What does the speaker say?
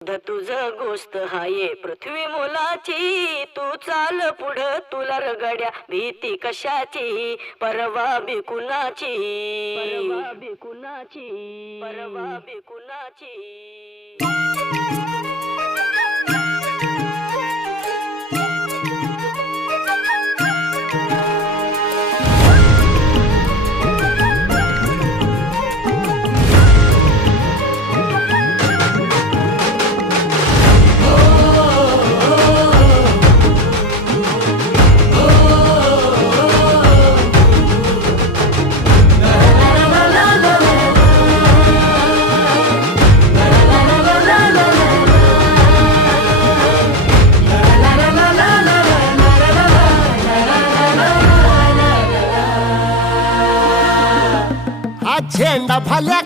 तुझ गोष्ट हाये पृथ्वी मोलाची, तू चाल पुढं तुला रगड्या भीती कशाची, परवा बी कुणाची, परवा बी कुणाची, परवा बी कुणाची. झेंडा भल्या